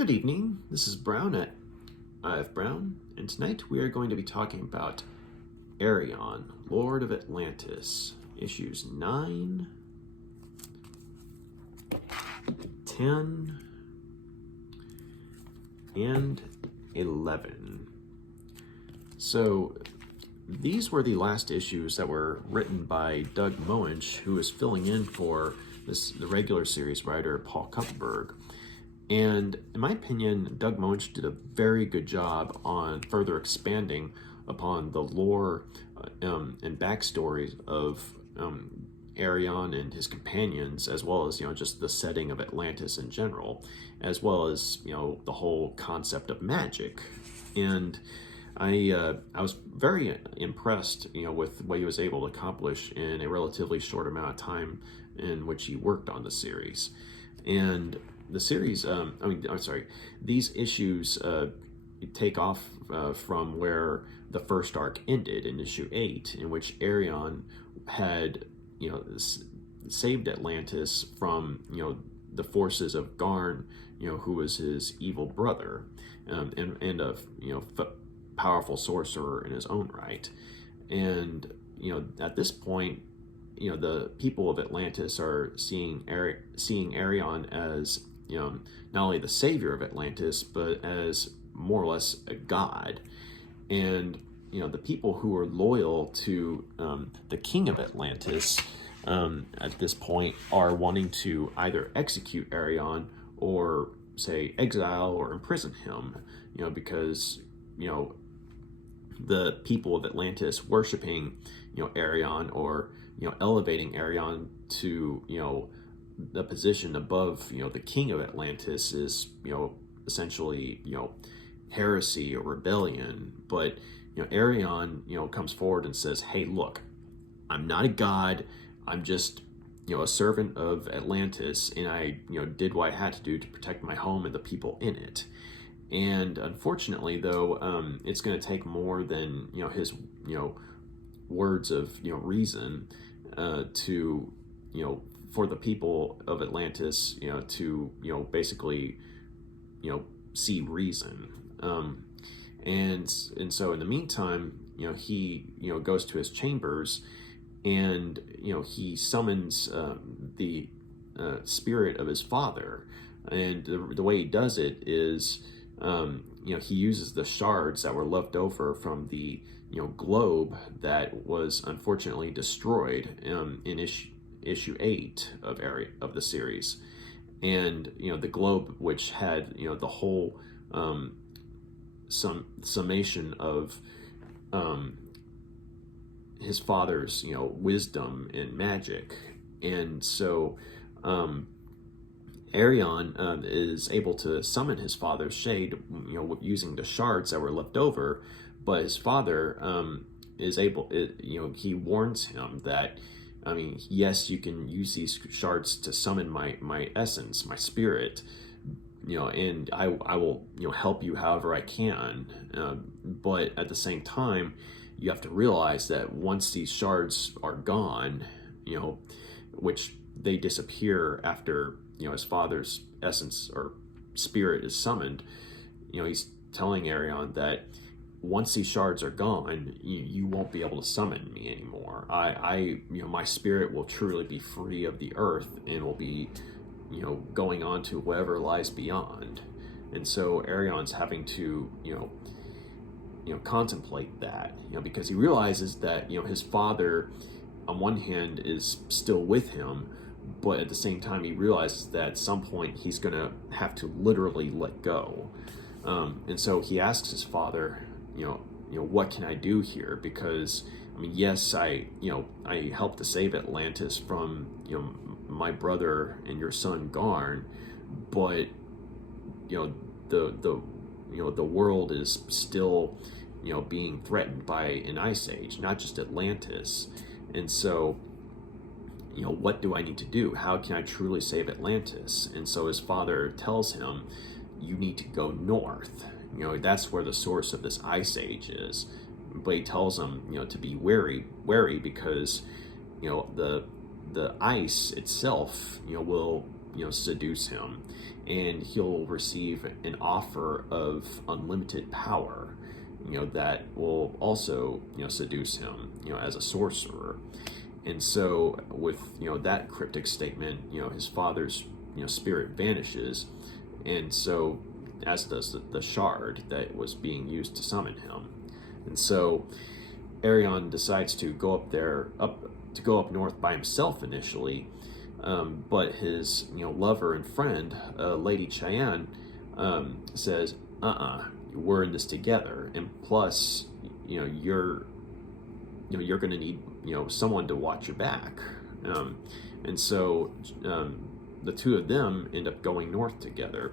Good evening, this is Brown at IF Brown, and tonight we are going to be talking about Arion, Lord of Atlantis, issues 9, 10, and 11. So these were the last issues that were written by Doug Moench, who is filling in for the regular series writer Paul Kupperberg. And in my opinion, Doug Moench did a very good job on further expanding upon the lore and backstories of Arion and his companions, as well as just the setting of Atlantis in general, as well as the whole concept of magic. And I was very impressed with what he was able to accomplish in a relatively short amount of time in which he worked on the series. And the series, these issues take off from where the first arc ended in issue 8, in which Arion had, saved Atlantis from, the forces of Garn, who was his evil brother, and a, powerful sorcerer in his own right. And, at this point, the people of Atlantis are seeing Arion as, not only the savior of Atlantis, but as more or less a god. And, the people who are loyal to the king of Atlantis at this point are wanting to either execute Arion or, say, exile or imprison him, because, the people of Atlantis worshiping, Arion, or, elevating Arion to, the position above, the king of Atlantis is, essentially, heresy or rebellion. But, Arion, comes forward and says, hey, look, I'm not a god. I'm just, a servant of Atlantis, and I, did what I had to do to protect my home and the people in it. And unfortunately, though, it's going to take more than, his, words of, reason to, for the people of Atlantis, to, basically, see reason. And so in the meantime, he, goes to his chambers and, he summons the spirit of his father. And the way he does it is, he uses the shards that were left over from the, globe that was unfortunately destroyed in issue 8 of the series. And, the globe, which had, the whole summation of his father's, wisdom and magic. And so Arion is able to summon his father's shade, using the shards that were left over. But his father is able, he warns him that, yes, you can use these shards to summon my essence, my spirit, and I will, help you however I can. But at the same time, you have to realize that once these shards are gone, which they disappear after, his father's essence or spirit is summoned, he's telling Arion that once these shards are gone, you won't be able to summon me anymore. My spirit will truly be free of the earth and will be, going on to whatever lies beyond. And so Arion's having to, contemplate that, because he realizes that, his father, on one hand, is still with him, but at the same time, he realizes that at some point he's going to have to literally let go. And so he asks his father, what can I do here? Because, yes, I helped to save Atlantis from, my brother and your son Garn, but, the world is still, being threatened by an ice age, not just Atlantis. And so, what do I need to do? How can I truly save Atlantis? And so his father tells him, you need to go north. That's where the source of this ice age is. But he tells him, to be wary because, the ice itself, will seduce him, and he'll receive an offer of unlimited power, that will also, seduce him, as a sorcerer. And so with, that cryptic statement, his father's, spirit vanishes, and so as does the shard that was being used to summon him. And so Arion decides to go up north by himself initially, but his, lover and friend, Lady Cheyenne, says, we're in this together, and plus, you're going to need, someone to watch your back. And so the two of them end up going north together,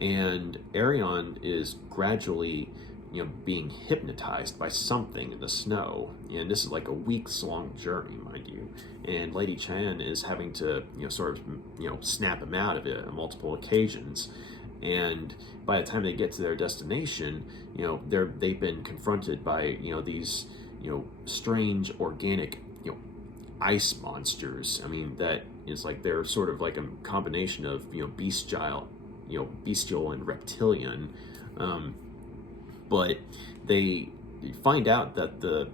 and Arion is gradually, being hypnotized by something in the snow. And this is like a weeks-long journey, mind you. And Lady Cheyenne is having to, sort of, snap him out of it on multiple occasions. And by the time they get to their destination, they've been confronted by, these, strange organic, ice monsters. I mean, that is like, they're sort of like a combination of, bestial and reptilian. But they find out that the,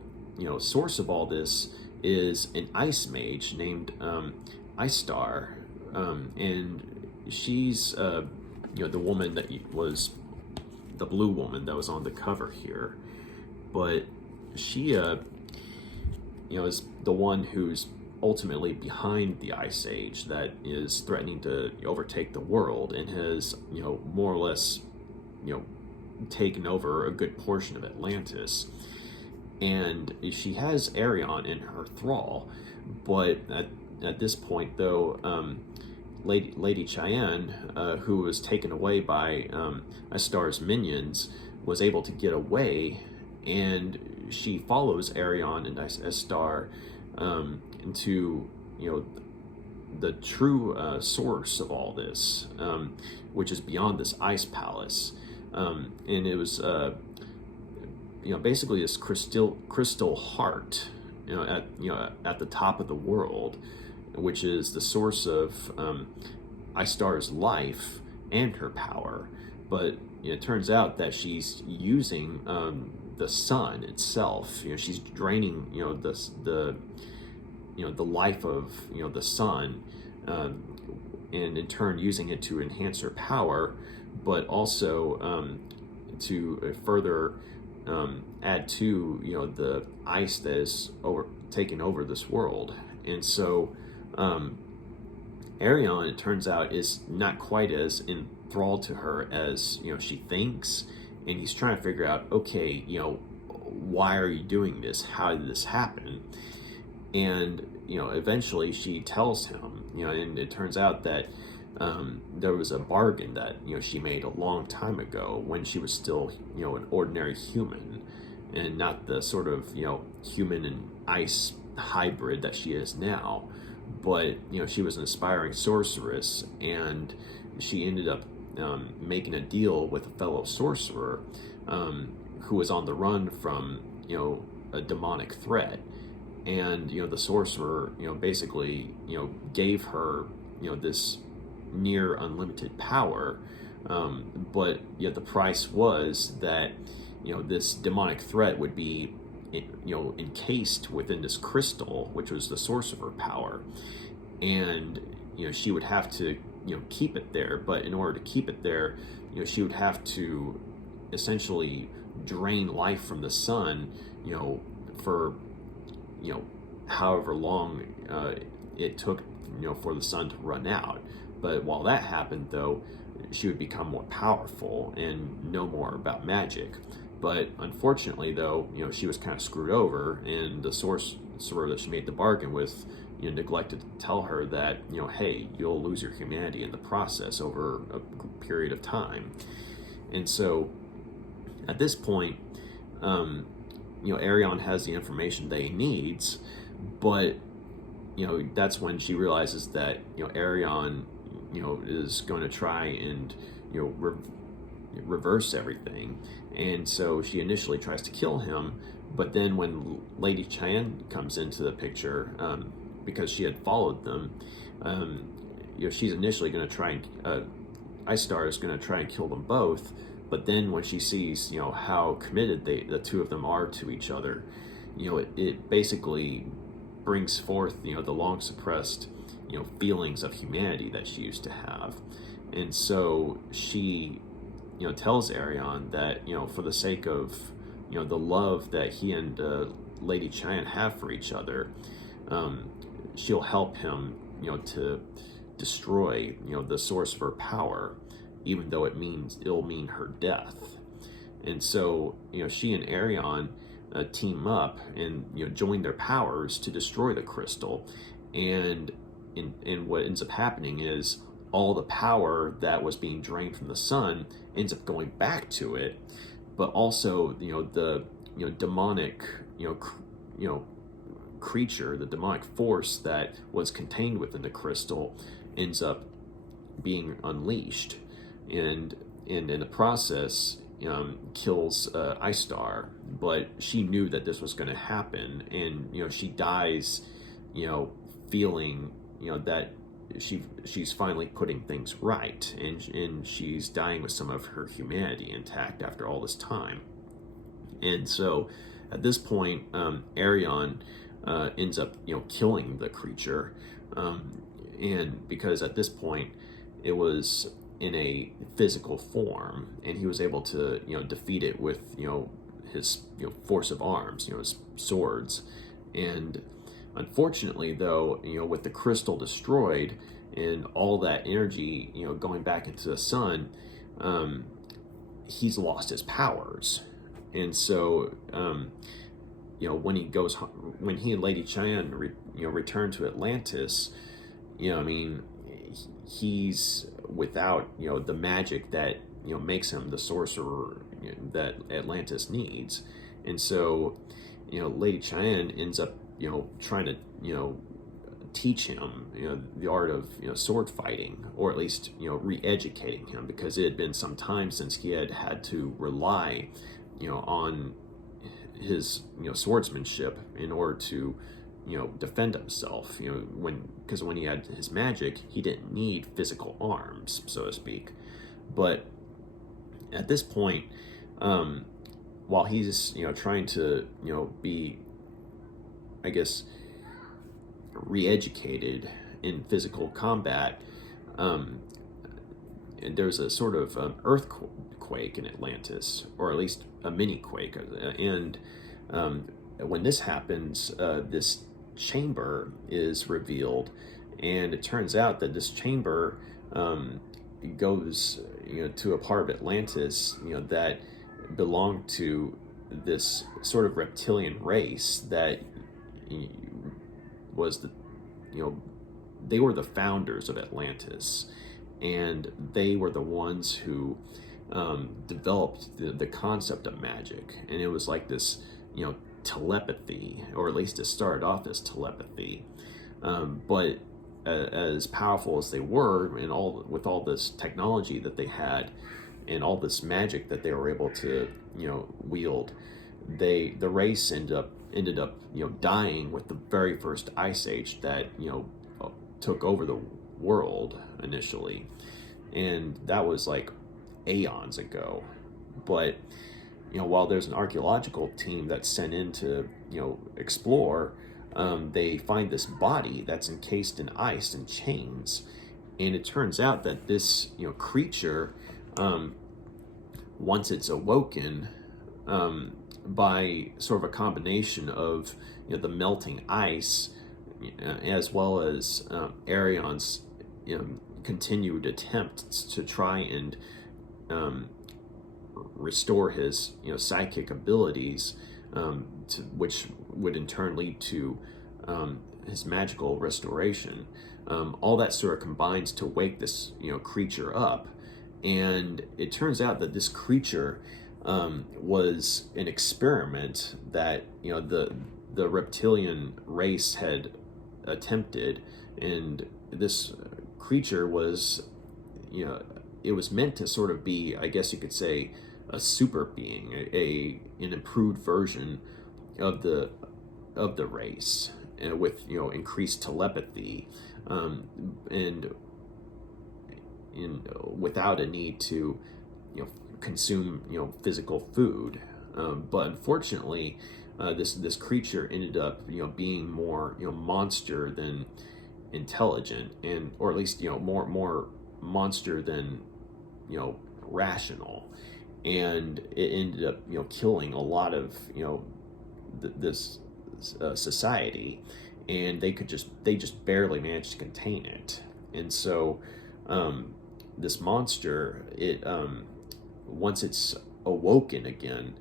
source of all this is an ice mage named Ice Star, and she's the woman that was the blue woman that was on the cover here. But she is the one who's ultimately behind the Ice Age that is threatening to overtake the world, and has more or less taken over a good portion of Atlantis. And she has Arion in her thrall, but at this point though, Lady Cheyenne, who was taken away by Astar's minions, was able to get away, and she follows Arion and Astar into the true source of all this, which is beyond this ice palace. And it was basically this crystal heart, at the top of the world, which is the source of Istar's life and her power. But it turns out that she's using the sun itself. She's draining the life of the sun, and in turn using it to enhance her power, but also to further add to the ice that is taking over this world. And so Arion, it turns out, is not quite as enthralled to her as she thinks, and he's trying to figure out, okay, why are you doing this? How did this happen? And eventually she tells him, and it turns out that there was a bargain that she made a long time ago when she was still an ordinary human, and not the sort of human and ice hybrid that she is now. But she was an aspiring sorceress, and she ended up making a deal with a fellow sorcerer who was on the run from a demonic threat. And the sorcerer basically gave her this near unlimited power, but yet the price was that this demonic threat would be encased within this crystal, which was the source of her power, and she would have to keep it there. But in order to keep it there, she would have to essentially drain life from the sun for however long it took for the sun to run out. But while that happened, though, she would become more powerful and know more about magic. But unfortunately, though, she was kind of screwed over, and the sorcerer that she made the bargain with neglected to tell her that hey, you'll lose your humanity in the process over a period of time. And so at this point, Arion has the information that he needs, but that's when she realizes that Arion is going to try and reverse everything. And so she initially tries to kill him, but then when Lady Cheyenne comes into the picture, because she had followed them, she's initially going to try and Ice Star is going to try and kill them both. But then when she sees, how committed the two of them are to each other, it basically brings forth, the long suppressed, feelings of humanity that she used to have. And so she, tells Arion that, for the sake of, the love that he and Lady Cheyenne have for each other, she'll help him, to destroy, the source of her power, even though it'll mean her death. And so, she and Arion team up and, join their powers to destroy the crystal. And what ends up happening is all the power that was being drained from the sun ends up going back to it, but also, the, demonic, creature, the demonic force that was contained within the crystal ends up being unleashed. And in the process, kills Ice Star. But she knew that this was going to happen, and she dies, feeling that she's finally putting things right, and she's dying with some of her humanity intact after all this time. And so at this point, Arion ends up killing the creature, and because at this point it was in a physical form, and he was able to defeat it with his force of arms, his swords. And unfortunately, though, with the crystal destroyed and all that energy going back into the sun, he's lost his powers. And so when he and Lady Cheyenne return to Atlantis, he's without the magic that makes him the sorcerer that Atlantis needs. And so Lady Cheyenne ends up trying to teach him the art of sword fighting, or at least re-educating him, because it had been some time since he had to rely on his swordsmanship in order to defend himself, because when he had his magic, he didn't need physical arms, so to speak. But at this point, while he's trying to be, I guess, re-educated in physical combat, and there's a sort of earthquake in Atlantis, or at least a mini quake, and when this happens, this chamber is revealed, and it turns out that this chamber goes to a part of Atlantis that belonged to this sort of reptilian race that was they were the founders of Atlantis, and they were the ones who developed the concept of magic. And it was like this telepathy, or at least it started off as telepathy, but as powerful as they were, and with all this technology that they had and all this magic that they were able to wield, the race ended up dying with the very first ice age that took over the world initially. And that was like aeons ago. But while there's an archaeological team that's sent in to explore, they find this body that's encased in ice and chains. And it turns out that this creature, once it's awoken, by sort of a combination of the melting ice, as well as Arion's continued attempts to try and restore his psychic abilities, which would in turn lead to his magical restoration. All that sort of combines to wake this creature up, and it turns out that this creature was an experiment that the reptilian race had attempted. And this creature was it was meant to sort of be, I guess you could say, a super being, an improved version of the race, with increased telepathy, and without a need to, consume, physical food. But unfortunately, this creature ended up, being more, monster than intelligent, and or at least, more monster than, rational, and it ended up, killing a lot of, this society, and they just barely managed to contain it. And so this monster, it once it's awoken again,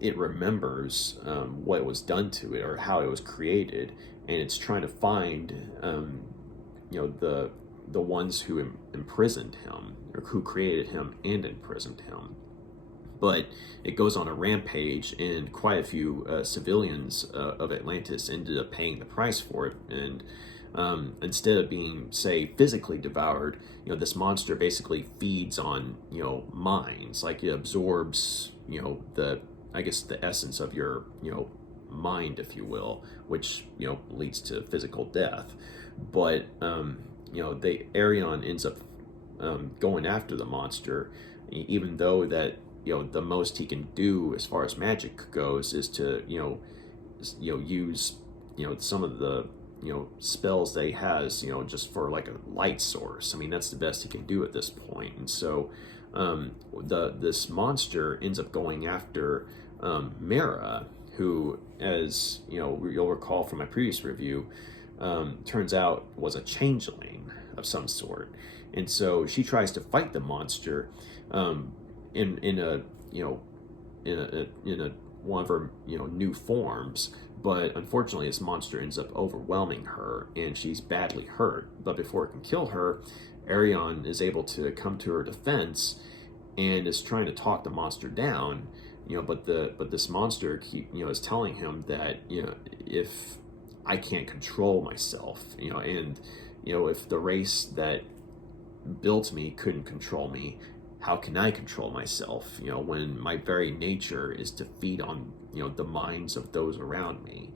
it remembers what was done to it or how it was created, and it's trying to find the ones who imprisoned him, or who created him and imprisoned him. But it goes on a rampage, and quite a few civilians of Atlantis ended up paying the price for it. And instead of being, say, physically devoured, this monster basically feeds on, minds. Like, it absorbs, the essence of your, mind, if you will, which, leads to physical death. But Arion ends up going after the monster, even though that, the most he can do as far as magic goes is to, use, some of the, spells that he has, just for like a light source. I mean, that's the best he can do at this point. And so this monster ends up going after Mara, who, as you'll recall from my previous review, turns out was a changeling of some sort. And so she tries to fight the monster in one of her new forms, but unfortunately this monster ends up overwhelming her, and she's badly hurt. But before it can kill her, Arion is able to come to her defense and is trying to talk the monster down, but this monster is telling him that, if I can't control myself, and if the race that built me couldn't control me, how can I control myself, when my very nature is to feed on, the minds of those around me.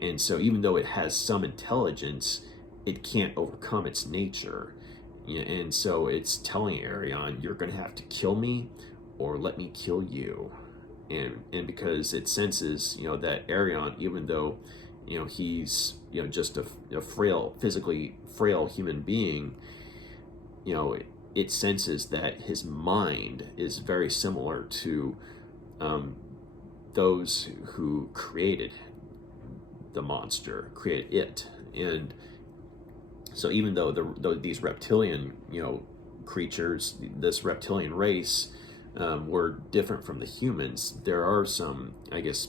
And so even though it has some intelligence, it can't overcome its nature. And so it's telling Arion, you're going to have to kill me or let me kill you. And because it senses, that Arion, even though, he's, just a frail, physically frail human being, it senses that his mind is very similar to those who created the monster, created it. And so even though these reptilian, creatures, this reptilian race, were different from the humans, there are some, I guess,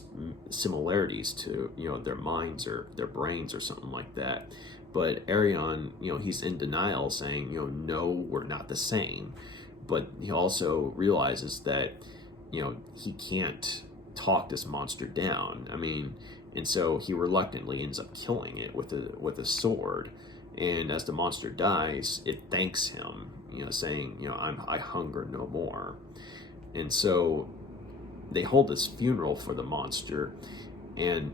similarities to, their minds or their brains or something like that. But Arion, he's in denial, saying, no, we're not the same. But he also realizes that, he can't talk this monster down. I mean, and so he reluctantly ends up killing it with a sword. And as the monster dies, it thanks him, saying, I hunger no more. And so they hold this funeral for the monster, and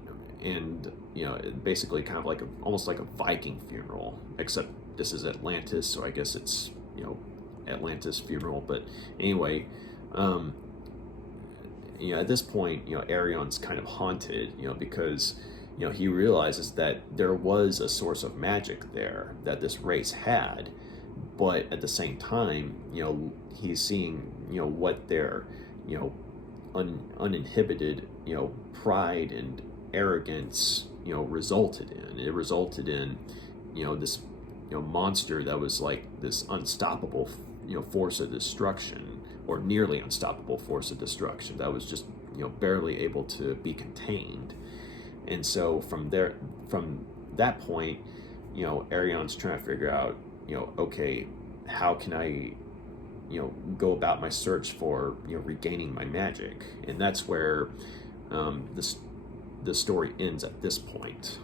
basically kind of like almost like a Viking funeral, except this is Atlantis, so I guess it's, Atlantis funeral. But anyway, at this point, Arion's kind of haunted, because, he realizes that there was a source of magic there that this race had, but at the same time, he's seeing, what their, uninhibited, pride and arrogance, resulted in. It resulted in, this, monster that was like this unstoppable, force of destruction, or nearly unstoppable force of destruction that was just, barely able to be contained. And so from that point, Arion's trying to figure out, okay, how can I, go about my search for, regaining my magic? And that's where the story ends at this point.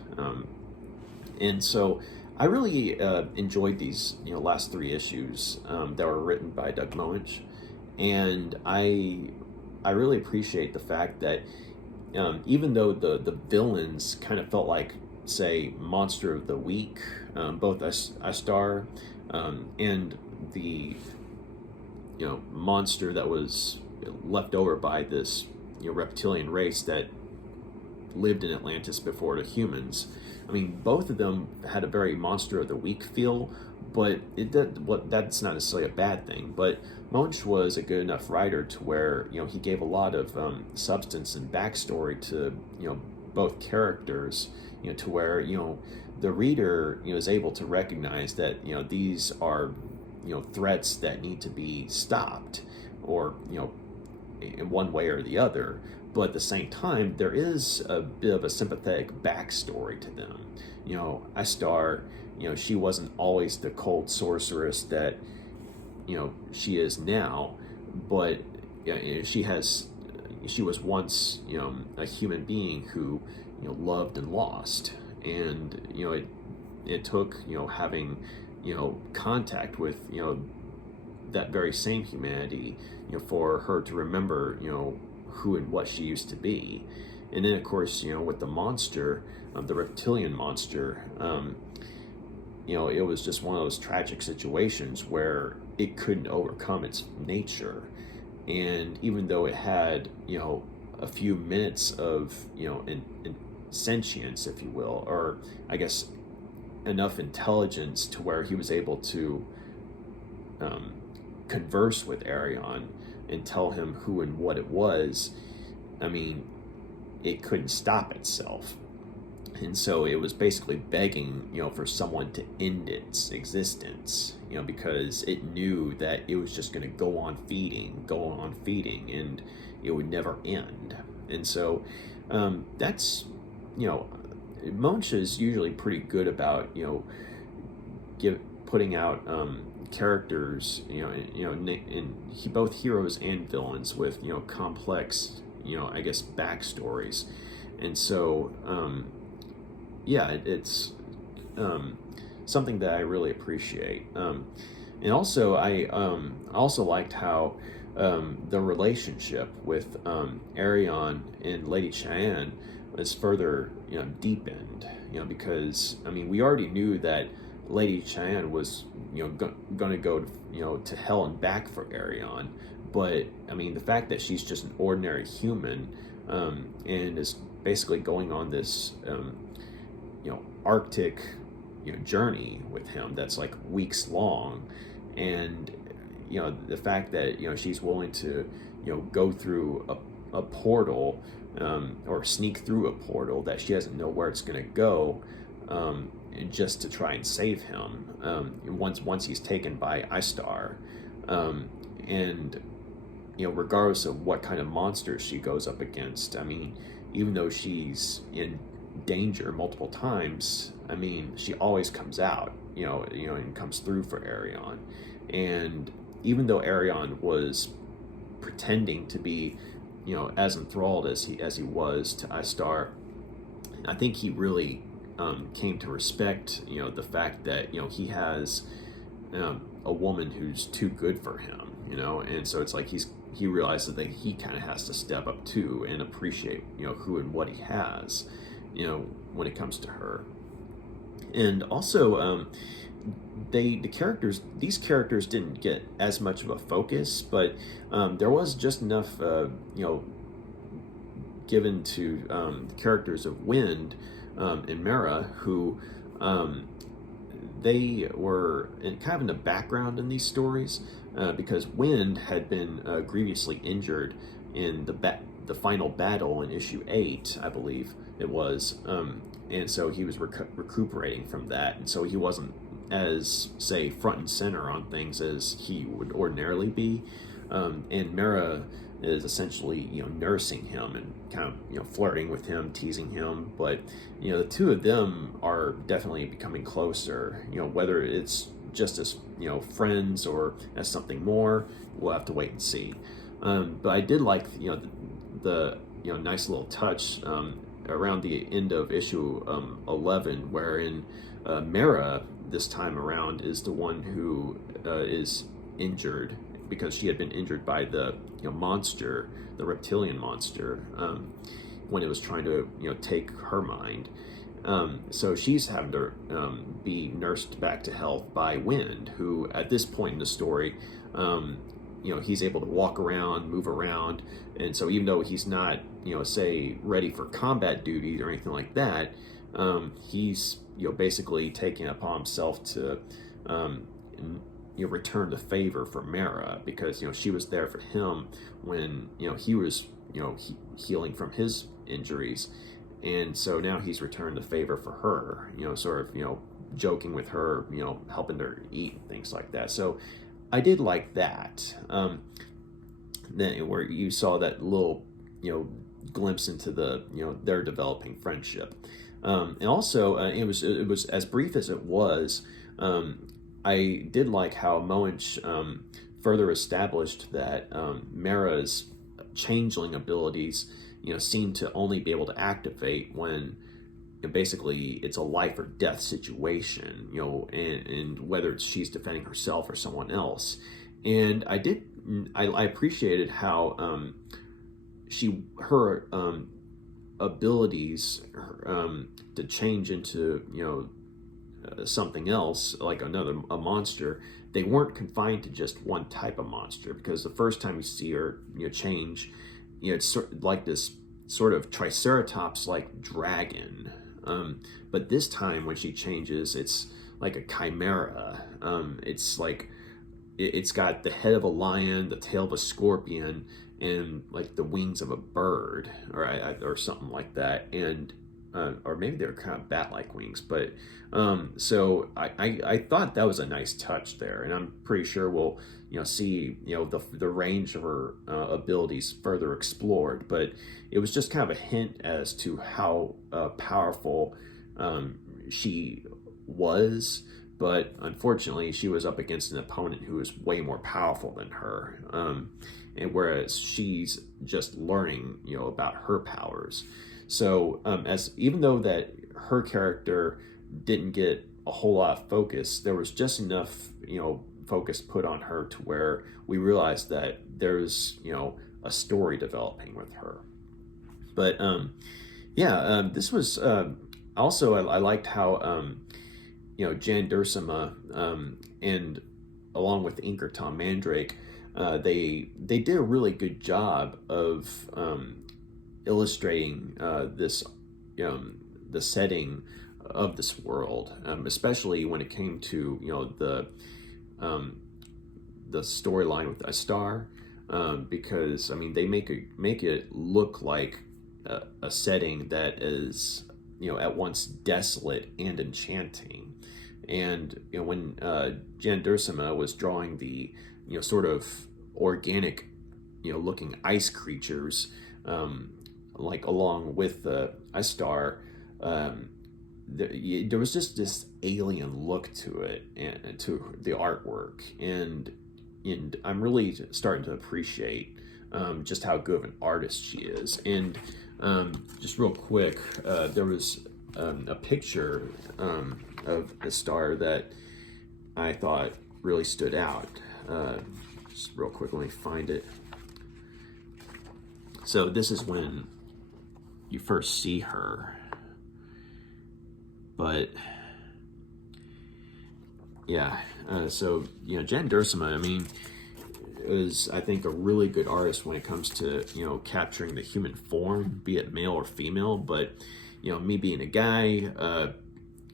And so I really enjoyed these, last 3 issues that were written by Doug Moench, and I really appreciate the fact that even though the villains kind of felt like, say, Monster of the Week, both Astar and the monster that was left over by this reptilian race that lived in Atlantis before the humans. I mean, both of them had a very Monster of the Week feel, but that's not necessarily a bad thing. But Moench was a good enough writer to where he gave a lot of substance and backstory to both characters, to where the reader is able to recognize that these are threats that need to be stopped, or in one way or the other. But at the same time, there is a bit of a sympathetic backstory to them. Istar, she wasn't always the cold sorceress that she is now, but she was once a human being who loved and lost, and it took having contact with that very same humanity for her to remember who and what she used to be. And then of course with the monster, the reptilian monster, it was just one of those tragic situations where it couldn't overcome its nature. And even though it had a few minutes of in sentience, if you will, or I guess enough intelligence to where he was able to converse with Arion and tell him who and what it was, I mean, it couldn't stop itself. And so it was basically begging, for someone to end its existence, because it knew that it was just going to go on feeding, and it would never end. And so that's, Moench is usually pretty good about, putting out characters, in both heroes and villains with, complex, I guess, backstories. And so, it's something that I really appreciate. And also, I also liked how the relationship with Arion and Lady Cheyenne was further, deepened. Because I mean, we already knew that Lady Cheyenne was, going to go, to hell and back for Arion. But I mean, the fact that she's just an ordinary human, and is basically going on this, Arctic, journey with him that's like weeks long, and the fact that she's willing to go through a portal, or sneak through a portal that she doesn't know where it's going to go, just to try and save him, once he's taken by Istar, and regardless of what kind of monsters she goes up against, I mean, even though she's in danger multiple times, I mean, she always comes out, and comes through for Arion. And even though Arion was pretending to be, as enthralled as he was to Istar, I think he really came to respect, the fact that he has a woman who's too good for him, and so it's like he realizes that he kind of has to step up too and appreciate who and what he has, when it comes to her. And also these characters didn't get as much of a focus, but there was just enough given to the characters of Wind and Mara, who they were kind of in the background in these stories, because Wind had been grievously injured in the final battle in issue 8, I believe it was, and so he was recuperating from that, and so he wasn't as, say, front and center on things as he would ordinarily be, and Mara is essentially nursing him and kind of flirting with him, teasing him, but the two of them are definitely becoming closer, whether it's just as friends or as something more, we'll have to wait and see. But I did like the nice little touch around the end of issue 11, wherein Mara this time around is the one who is injured, because she had been injured by the monster, the reptilian monster, when it was trying to take her mind, So she's having to be nursed back to health by Wind, who at this point in the story, he's able to walk around, move around, and so even though he's not, say, ready for combat duty or anything like that, he's basically taking it upon himself to return the favor for Mara, because she was there for him when he was healing from his injuries, and so now he's returned the favor for her, sort of joking with her, helping her eat and things like that. So I did like that. Then where you saw that little glimpse into the their developing friendship, and also it was as brief as it was. I did like how Moench further established that Mara's changeling abilities, seem to only be able to activate when basically it's a life or death situation, and whether she's defending herself or someone else. And I appreciated how her abilities to change into something else, like a monster, they weren't confined to just one type of monster, because the first time you see her change, it's sort of like this sort of triceratops like dragon, but this time when she changes, it's like a chimera. It's like it's got the head of a lion, the tail of a scorpion, and like the wings of a bird, or something like that, and or maybe they're kind of bat-like wings, but so I thought that was a nice touch there, and I'm pretty sure we'll see the range of her abilities further explored. But it was just kind of a hint as to how powerful she was. But unfortunately, she was up against an opponent who was way more powerful than her, and whereas she's just learning about her powers. So even though that her character didn't get a whole lot of focus, there was just enough focus put on her to where we realized that there's a story developing with her. But this was also, I liked how Jan Duursema and along with inker Tom Mandrake, they did a really good job of illustrating this the setting of this world, especially when it came to the storyline with Astar, because I mean they make it look like a setting that is at once desolate and enchanting. And when Jan Duursema was drawing the sort of organic looking ice creatures, like along with Astar, there was just this alien look to it and to the artwork, and I'm really starting to appreciate just how good of an artist she is. And just real quick, there was a picture of Astar that I thought really stood out. Just real quick, let me find it. So this is when you first see her, but yeah, so Jan Duursema, I mean, is I think a really good artist when it comes to capturing the human form, be it male or female. But me being a guy,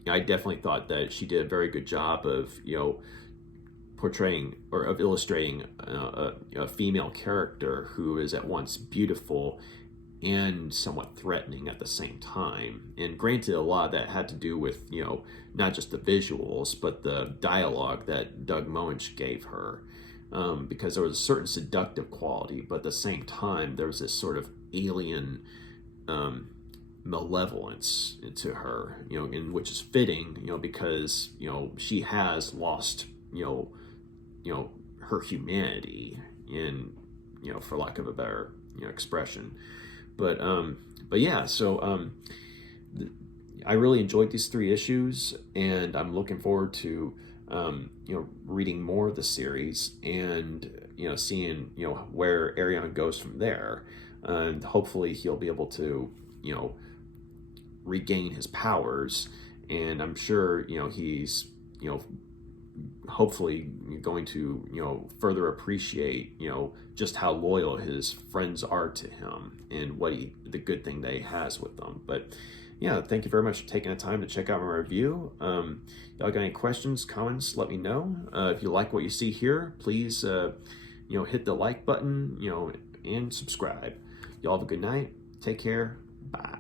I definitely thought that she did a very good job of portraying or of illustrating a female character who is at once beautiful and somewhat threatening at the same time. And granted, a lot of that had to do with not just the visuals but the dialogue that Doug Moench gave her, because there was a certain seductive quality, but at the same time there was this sort of alien malevolence to her, in which is fitting, because she has lost her humanity, in for lack of a better expression. But yeah, so I really enjoyed these 3 issues, and I'm looking forward to reading more of the series and seeing where Arion goes from there, and hopefully he'll be able to regain his powers. And I'm sure, he's, hopefully going to, further appreciate, just how loyal his friends are to him and the good thing that he has with them. But yeah, thank you very much for taking the time to check out my review. Y'all got any questions, comments, let me know. If you like what you see here, please, hit the like button, and subscribe. Y'all have a good night. Take care. Bye.